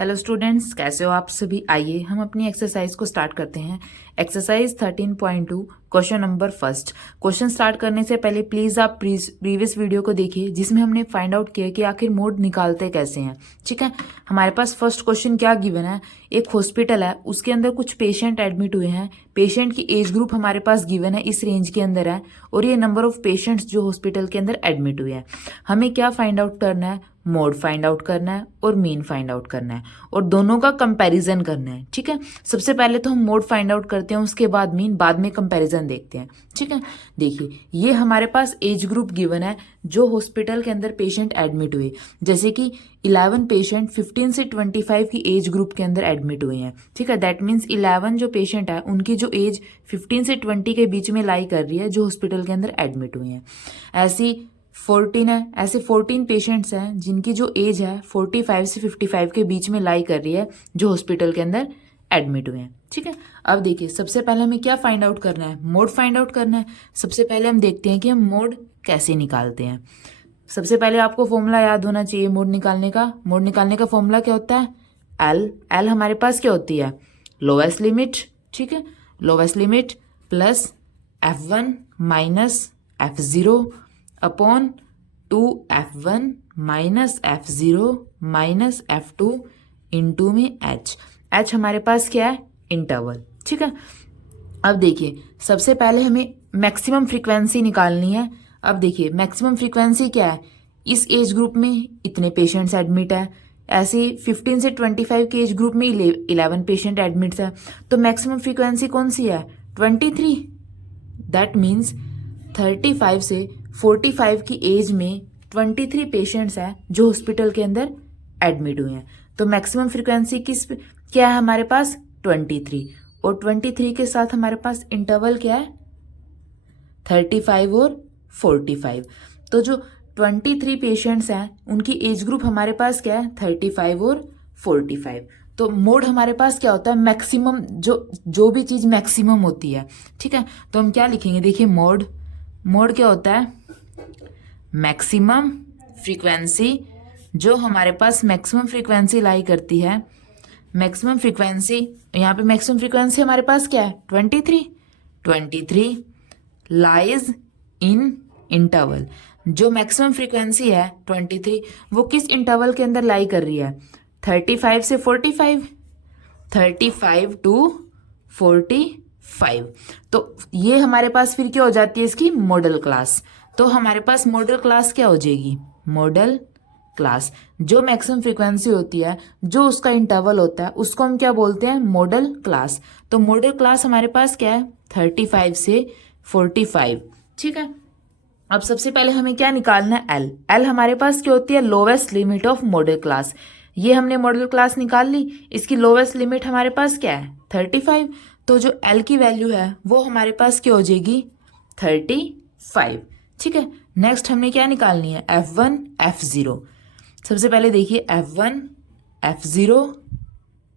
Hello students, कैसे हो आप सभी। आइए हम अपनी एक्सरसाइज को स्टार्ट करते हैं। Exercise 13.2 question number first. Question start करने से पहले प्लीज आप प्रीवियस वीडियो को देखिए जिसमें हमने फाइंड आउट किया कि आखिर मोड निकालते कैसे हैं। ठीक है, हमारे पास फर्स्ट क्वेश्चन क्या गिवन है। एक हॉस्पिटल है, उसके अंदर कुछ पेशेंट एडमिट हुए हैं। पेशेंट की एज ग्रुप हमारे पास गिवन है, इस रेंज के अंदर है, और ये नंबर ऑफ पेशेंट्स जो हॉस्पिटल के अंदर एडमिट हुए हैं। हमें क्या फाइंड आउट करना है, मोड फाइंड आउट करना है और मीन फाइंड आउट करना है, और दोनों का कंपैरिजन करना है। ठीक है, सबसे पहले तो हम मोड फाइंड आउट करते हैं, उसके बाद मीन, बाद में कंपैरिजन देखते हैं। ठीक है, देखिए ये हमारे पास एज ग्रुप गिवन है जो हॉस्पिटल के अंदर पेशेंट एडमिट हुए, जैसे कि 11 पेशेंट 15 से 25 की एज ग्रुप के अंदर एडमिट हुए हैं। ठीक है, दैट मीन्स 11 जो पेशेंट है उनकी जो एज 15 से 20 के बीच में लाई कर रही है, जो हॉस्पिटल के अंदर एडमिट हुए हैं। ऐसे 14 पेशेंट्स हैं जिनकी जो एज है 45 से 55 के बीच में लाई कर रही है, जो हॉस्पिटल के अंदर एडमिट हुए हैं। ठीक है, अब देखिए सबसे पहले हमें क्या फाइंड आउट करना है, मोड फाइंड आउट करना है। सबसे पहले हम देखते हैं कि हम मोड कैसे निकालते हैं। सबसे पहले आपको फॉर्मूला याद होना चाहिए मोड निकालने का। मोड निकालने का फॉर्मूला क्या होता है, एल हमारे पास क्या होती है, लोवेस्ट लिमिट। ठीक है, lowest limit plus F1 minus F0 upon 2F1 minus F0 minus F2 into में H हमारे पास क्या है, इंटरवल। ठीक है, अब देखिए सबसे पहले हमें मैक्सिमम फ्रीक्वेंसी निकालनी है। अब देखिए मैक्सिमम फ्रीक्वेंसी क्या है, इस एज ग्रुप में इतने पेशेंट्स एडमिट है, ऐसे 15 से 25 के एज ग्रुप में 11 पेशेंट एडमिट्स है, तो मैक्सिमम फ्रीक्वेंसी कौन सी है, 23। दैट मीन्स 35 से 45 की एज में 23 पेशेंट्स हैं जो हॉस्पिटल के अंदर एडमिट हुए हैं। तो मैक्सिमम फ्रीक्वेंसी क्या है हमारे पास, 23, और 23 के साथ हमारे पास इंटरवल क्या है, 35 और 45। तो जो 23 पेशेंट्स हैं उनकी एज ग्रुप हमारे पास क्या है, 35 और 45। तो मोड हमारे पास क्या होता है, मैक्सिमम, जो भी चीज मैक्सिमम होती है। ठीक है, तो हम क्या लिखेंगे, देखिए मोड क्या होता है, मैक्सिमम फ्रीक्वेंसी, जो हमारे पास मैक्सिमम फ्रीक्वेंसी लाई करती है। मैक्सिमम फ्रीक्वेंसी, यहाँ पे मैक्सिमम फ्रीक्वेंसी हमारे पास क्या है, 23 लाइज इन इंटरवल। जो मैक्सिमम फ्रीक्वेंसी है 23, वो किस इंटरवल के अंदर लाई कर रही है, 35 से 45, 35 टू 45। तो ये हमारे पास फिर क्या हो जाती है, इसकी मॉडल क्लास। तो हमारे पास मॉडल क्लास क्या हो जाएगी, मॉडल क्लास। जो मैक्सिमम फ्रीक्वेंसी होती है, जो उसका इंटरवल होता है, उसको हम क्या बोलते हैं, मॉडल क्लास। तो मॉडल क्लास हमारे पास क्या है, 35 से 45। ठीक है, अब सबसे पहले हमें क्या निकालना है, एल हमारे पास क्या होती है, lowest limit of model class. ये हमने मॉडल क्लास निकाल ली, इसकी लोवेस्ट लिमिट हमारे पास क्या है, 35। तो जो एल की वैल्यू है वो हमारे पास क्या हो जाएगी, 35। ठीक है, नेक्स्ट हमने क्या निकालनी है, F1 F0। सबसे पहले देखिए F1 F0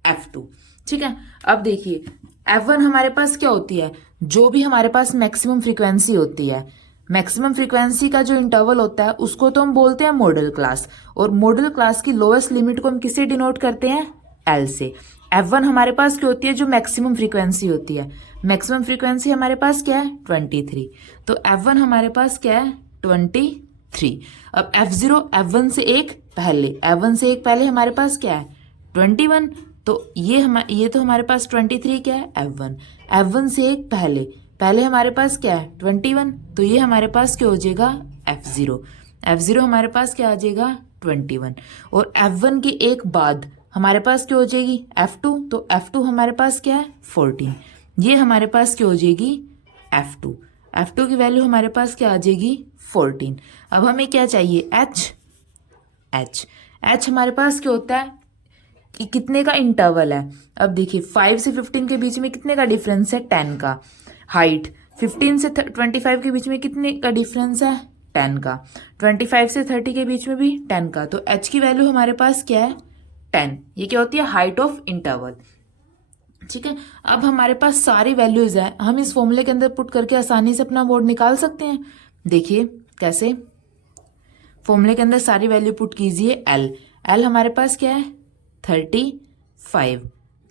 F2। ठीक है, अब देखिए F1 हमारे पास क्या होती है, जो भी हमारे पास मैक्सिमम फ्रीक्वेंसी होती है, मैक्सिमम फ्रीक्वेंसी का जो इंटरवल होता है उसको तो हम बोलते हैं मॉडल क्लास, और मॉडल क्लास की लोएस्ट लिमिट को हम किससे डिनोट करते हैं, एल से। F1 हमारे पास क्या होती है, जो मैक्सिमम फ्रीक्वेंसी होती है, मैक्सिमम फ्रीक्वेंसी हमारे पास क्या है, 23। तो F1 हमारे पास क्या है, 23। अब F0 F1 से एक पहले हमारे पास क्या है, 21। तो ये तो हमारे पास 23 क्या है, F1 से एक पहले हमारे पास क्या है, 21। तो ये हमारे पास क्या हो जाएगा, F0 हमारे पास क्या आ जाएगा, 21। और F1 के एक बाद हमारे पास क्या हो जाएगी, F2। तो F2 हमारे पास क्या है, 14। ये हमारे पास क्या हो जाएगी, F2 की वैल्यू हमारे पास क्या आ जाएगी, 14। अब हमें क्या चाहिए, H हमारे पास क्या होता है, कि कितने का इंटरवल है। अब देखिए 5 से 15 के बीच में कितने का डिफरेंस है, 10 का। हाइट 15 से 25 के बीच में कितने का डिफरेंस है, 10 का। 25 से 30 के बीच में भी 10 का। तो H की वैल्यू हमारे पास क्या है, 10। ये क्या होती है, हाइट ऑफ इंटरवल। ठीक है, अब हमारे पास सारी वैल्यूज है, हम इस फॉर्मूले के अंदर पुट करके आसानी से अपना मोड निकाल सकते हैं। देखिए कैसे, फॉर्मूले के अंदर सारी वैल्यू पुट कीजिए, एल हमारे पास क्या है, 35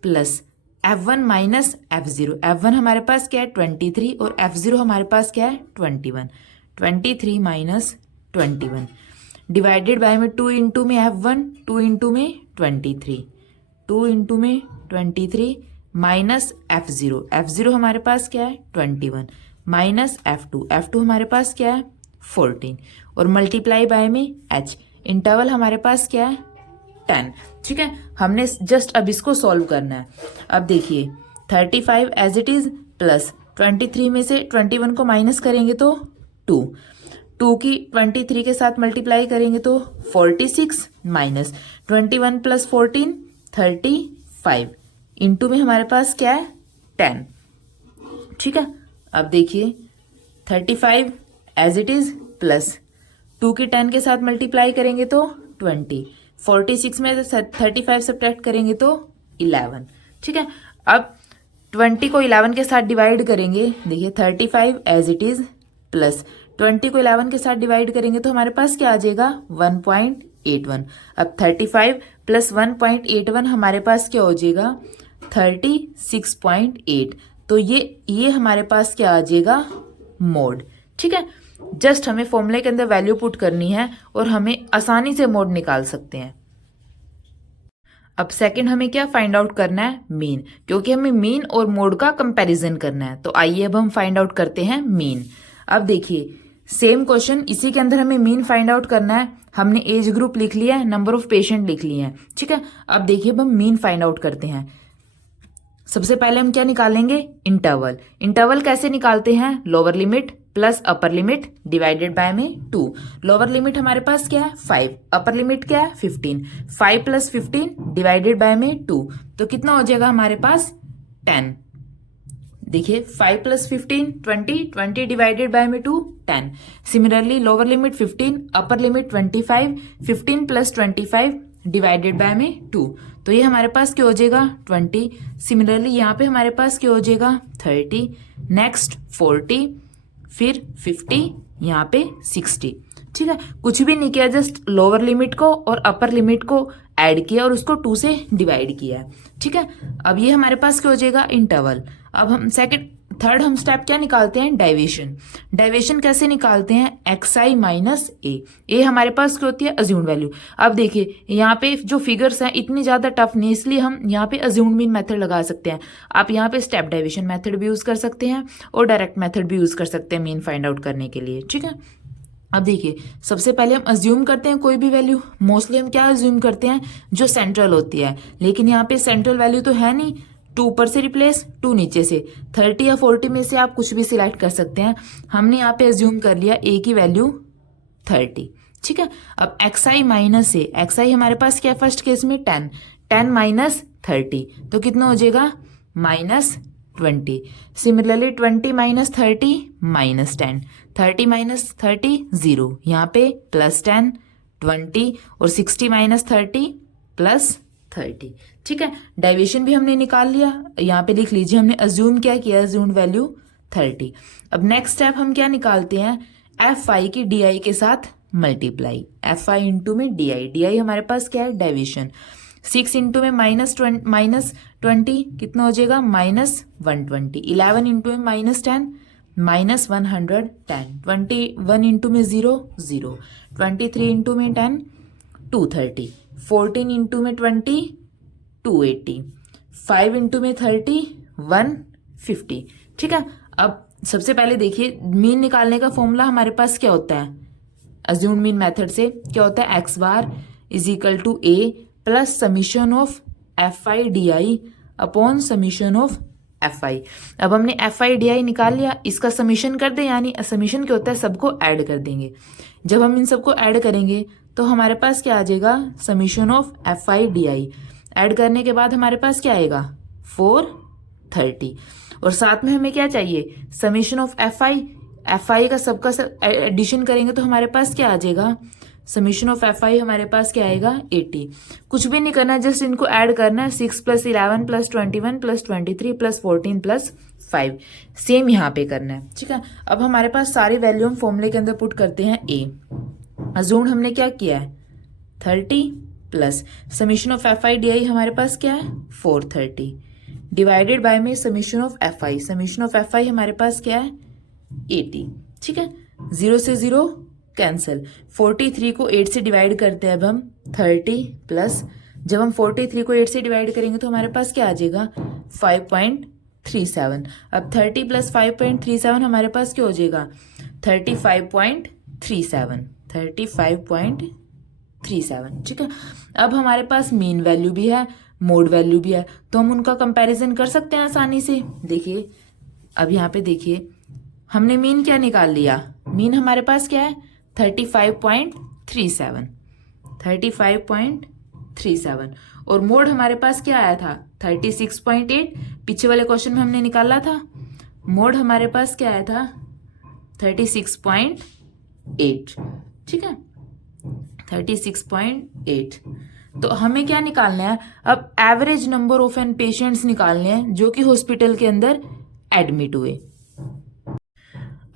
plus F1 minus F0। F1 हमारे पास क्या है 23 और F0 हमारे पास क्या है 21। 23 माइनस 21 डिवाइडेड बाय में 2 इंटू में F1, 2 इंटू में 23, 2 इंटू में 23 माइनस F0। F0 हमारे पास क्या है 21 माइनस F2। F2 हमारे पास क्या है 14 और मल्टीप्लाई बाय में H। इंटरवल हमारे पास क्या है 10। ठीक है, हमने जस्ट अब इसको सॉल्व करना है। अब देखिए 35 एज इट इज प्लस 23 में से 21 को माइनस करेंगे तो 2 की 23 के साथ मल्टीप्लाई करेंगे तो 46 माइनस 21 प्लस 14 35 इंटू में हमारे पास क्या है 10। ठीक है, अब देखिए 35 एज इट इज प्लस 2 की 10 के साथ मल्टीप्लाई करेंगे तो 20, 46 में 35 सब्ट्रैक्ट करेंगे तो 11। ठीक है, अब 20 को 11 के साथ डिवाइड करेंगे। देखिए 35 एज इट इज प्लस 20 को 11 के साथ डिवाइड करेंगे तो हमारे पास क्या आ जाएगा 1.81। अब 35 प्लस 1.81 हमारे पास क्या हो जाएगा 36.8। तो ये हमारे पास क्या आ जाएगा मोड। ठीक है, जस्ट हमें फॉर्मूले के अंदर वैल्यू पुट करनी है और हमें आसानी से मोड निकाल सकते हैं। अब सेकंड हमें क्या फाइंड आउट करना है मीन, क्योंकि हमें मीन और मोड का कंपैरिजन करना है। तो आइए अब हम फाइंड आउट करते हैं मीन। अब देखिए सेम क्वेश्चन, इसी के अंदर हमें मीन फाइंड आउट करना है। हमने एज ग्रुप लिख लिया है, नंबर ऑफ पेशेंट लिख लिए हैं। ठीक है, अब देखिए अब हम मीन फाइंड आउट करते हैं। सबसे पहले हम क्या निकालेंगे इंटरवल। इंटरवल कैसे निकालते हैं lower limit plus upper limit divided by में 2। लोअर लिमिट हमारे पास क्या है 5, अपर लिमिट क्या है 15। 5 प्लस 15 डिवाइडेड बाय में 2, तो कितना हो जाएगा हमारे पास 10। देखिए 5 प्लस 15 20, 20 डिवाइडेड बाय में 2 10। Similarly lower limit 15, upper limit 25, 15 plus 25 divided by में 2, तो ये हमारे पास क्या हो जाएगा 20। सिमिलरली यहाँ पे हमारे पास क्या हो जाएगा 30, नेक्स्ट 40, फिर 50, यहाँ पे 60। ठीक है, कुछ भी नहीं किया, जस्ट लोअर लिमिट को और अपर लिमिट को ऐड किया और उसको 2 से डिवाइड किया है। ठीक है, अब ये हमारे पास क्या हो जाएगा इंटरवल। अब हम थर्ड हम स्टेप क्या निकालते हैं डेविएशन। डेविएशन कैसे निकालते हैं xi माइनस ए हमारे पास क्या होती है अज्यूम्ड वैल्यू। अब देखिए यहाँ पे जो फिगर्स हैं इतनी ज्यादा टफ नहीं, इसलिए हम यहाँ पे अज्यूम्ड मीन मेथड लगा सकते हैं। आप यहाँ पे स्टेप डेविएशन मेथड भी यूज कर सकते हैं और डायरेक्ट मेथड भी यूज कर सकते हैं मीन फाइंड आउट करने के लिए। ठीक है, अब देखिए सबसे पहले हम अज्यूम करते हैं कोई भी वैल्यू। मोस्टली हम क्या अज्यूम करते हैं जो सेंट्रल होती है, लेकिन यहाँ पे सेंट्रल वैल्यू तो है नहीं। 2 ऊपर से रिप्लेस 2 नीचे से, 30 या 40 में से आप कुछ भी सिलेक्ट कर सकते हैं। हमने यहाँ पे अज्यूम कर लिया a की वैल्यू 30। ठीक है, अब xi माइनस ए, xi हमारे पास क्या है फर्स्ट केस में 10, 10 माइनस 30 तो कितना हो जाएगा minus 20। Similarly 20 minus 30 minus 10, 30 minus 30 0, यहाँ पे प्लस 10 20 और 60 माइनस 30 प्लस 30। ठीक है, डेविएशन भी हमने निकाल लिया, यहाँ पे लिख लीजिए हमने अज्यूम क्या किया अज्यूम्ड वैल्यू 30। अब नेक्स्ट स्टेप हम क्या निकालते हैं fi की di के साथ मल्टीप्लाई। fi इंटू में di हमारे पास क्या है डेविएशन। 6 इंटू में माइनस 20 कितना हो जाएगा माइनस 120। 11 इंटू में माइनस 10 माइनस 110। 21 इंटू में 0 0। 23 इंटू में 10 230। 14 इंटू में 20 280। 5 इंटू में 30 150। ठीक है, अब सबसे पहले देखिए मीन निकालने का फॉर्मूला हमारे पास क्या होता है अज्यूम्ड मीन मेथड से क्या होता है x bar is equal to a plus summation of fi di upon summation of fi। अब हमने fi di निकाल लिया, इसका समीशन कर दे, यानी समीशन क्या होता है सबको ऐड कर देंगे। जब हम इन सबको ऐड करेंगे तो हमारे पास क्या आ जाएगा summation of fi di। Add करने के बाद हमारे पास क्या आएगा 430 और साथ में हमें क्या चाहिए समीशन ऑफ fi का सबका एडिशन करेंगे तो हमारे पास क्या आ जाएगा समीशन ऑफ fi हमारे पास क्या आएगा 80। कुछ भी नहीं करना, जस्ट इनको ऐड करना है 6 plus 11 plus 21 plus 23 plus 14 plus 5। Same यहाँ पे करना है। ठीक है, अब हमारे पास सारी वैल्यू हम फॉर्मूले के अंदर पुट करते हैं a। अज्यूम्ड हमने क्या किया है 30 plus summation of F I D I हमारे पास क्या है 430 डिवाइडेड बाय में summation of F I, summation of F I हमारे पास क्या है 80। ठीक है, 0 से 0 कैंसिल, 43 को 8 से डिवाइड करते हैं अब हम 30 प्लस, जब हम 43 को 8 से डिवाइड करेंगे तो हमारे पास क्या आ जाएगा 5.37। अब 30 प्लस 5.37 हमारे पास क्या हो जाएगा 35.37, 35.37। ठीक है, अब हमारे पास मीन वैल्यू भी है, मोड वैल्यू भी है, तो हम उनका कंपैरिजन कर सकते हैं आसानी से। देखिए अब यहाँ पे देखिए हमने मीन क्या निकाल लिया, मीन हमारे पास क्या है 35.37, 35.37 और मोड हमारे पास क्या आया था 36.8, पीछे वाले क्वेश्चन में हमने निकाला था। मोड हमारे पास क्या आया था 36.8। ठीक है, 36.8। तो हमें क्या निकालना है अब average number of n patients निकालने हैं जो कि हॉस्पिटल के अंदर एडमिट हुए।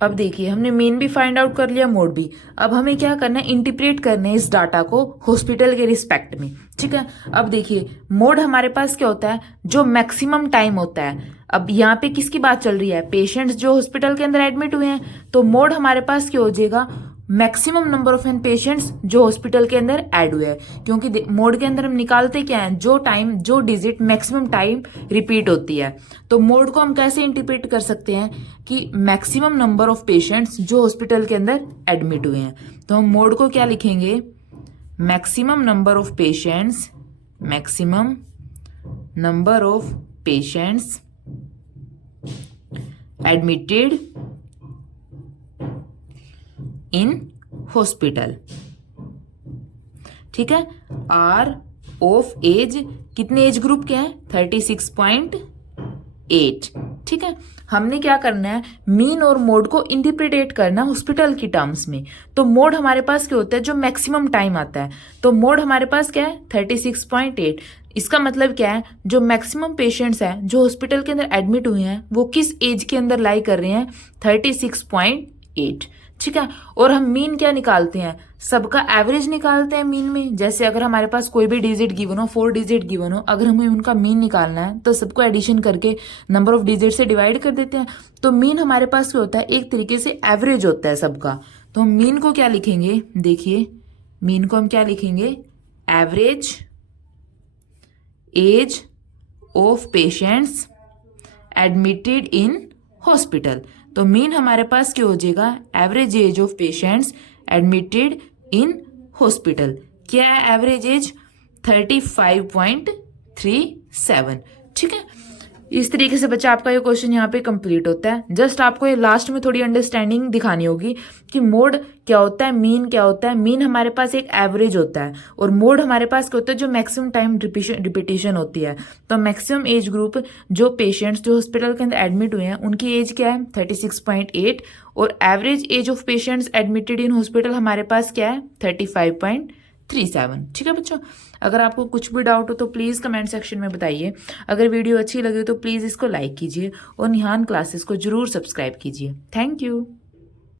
अब देखिए हमने मीन भी फाइंड आउट कर लिया, मोड भी। अब हमें क्या करना है इंटरप्रेट करना है इस डाटा को हॉस्पिटल के रिस्पेक्ट में। ठीक है, अब देखिए मोड हमारे पास क्या होता है जो मैक्सिमम टाइम होता है। अब यहाँ पे किसकी बात चल रही है पेशेंट्स जो हॉस्पिटल के अंदर एडमिट हुए हैं, तो मोड हमारे पास क्या हो जाएगा maximum number of n patients जो हॉस्पिटल के अंदर ऐड हुए हैं, क्योंकि मोड के अंदर हम निकालते क्या है जो टाइम जो डिजिट मैक्सिमम टाइम रिपीट होती है। तो मोड को हम कैसे इंटरप्रेट कर सकते हैं कि मैक्सिमम नंबर ऑफ पेशेंट्स जो हॉस्पिटल के अंदर एडमिट हुए हैं। तो हम मोड को क्या लिखेंगे maximum number of patients, maximum number of patients admitted in hospital. ठीक है, आर ऑफ एज कितने एज ग्रुप के हैं 36.8। ठीक है, हमने क्या करना है मीन और मोड को इंटरप्रेट करना हॉस्पिटल की टर्म्स में। तो मोड हमारे पास क्या होता है जो मैक्सिमम टाइम आता है, तो मोड हमारे पास क्या है 36.8। इसका मतलब क्या है जो मैक्सिमम पेशेंट्स हैं जो हॉस्पिटल के अंदर एडमिट हुए हैं वो किस एज के अंदर लाई कर रहे हैं 36.8। ठीक है, और हम मीन क्या निकालते हैं सबका एवरेज निकालते हैं मीन में। जैसे अगर हमारे पास कोई भी डिजिट गिवन हो 4 डिजिट गिवन हो, अगर हमें उनका मीन निकालना है तो सबको एडिशन करके नंबर ऑफ डिजिट से डिवाइड कर देते हैं। तो मीन हमारे पास क्या होता है एक तरीके से एवरेज होता है सबका। तो हम मीन को क्या लिखेंगे देखिए मीन को हम क्या लिखेंगे average age of patients admitted in hospital. तो मीन हमारे पास क्या हो जाएगा average age of patients admitted in hospital. क्या है एवरेज एज 35.37। ठीक है, इस तरीके से बच्चा आपका ये क्वेश्चन यहाँ पे कंप्लीट होता है। जस्ट आपको ये लास्ट में थोड़ी अंडरस्टैंडिंग दिखानी होगी कि मोड क्या होता है मीन क्या होता है। मीन हमारे पास एक एवरेज होता है और मोड हमारे पास क्या होता है जो मैक्सिमम टाइम रिपीटिशन होती है। तो मैक्सिमम एज ग्रुप जो पेशेंट्स जो हॉस्पिटल के अंदर एडमिट हुए हैं उनकी एज क्या है 36.8 और average age of patients admitted in hospital हमारे पास क्या है 35.37। ठीक है बच्चों, अगर आपको कुछ भी डाउट हो तो प्लीज़ कमेंट सेक्शन में बताइए। अगर वीडियो अच्छी लगे तो प्लीज़ इसको लाइक कीजिए और निहान क्लासेस को जरूर सब्सक्राइब कीजिए। Thank you.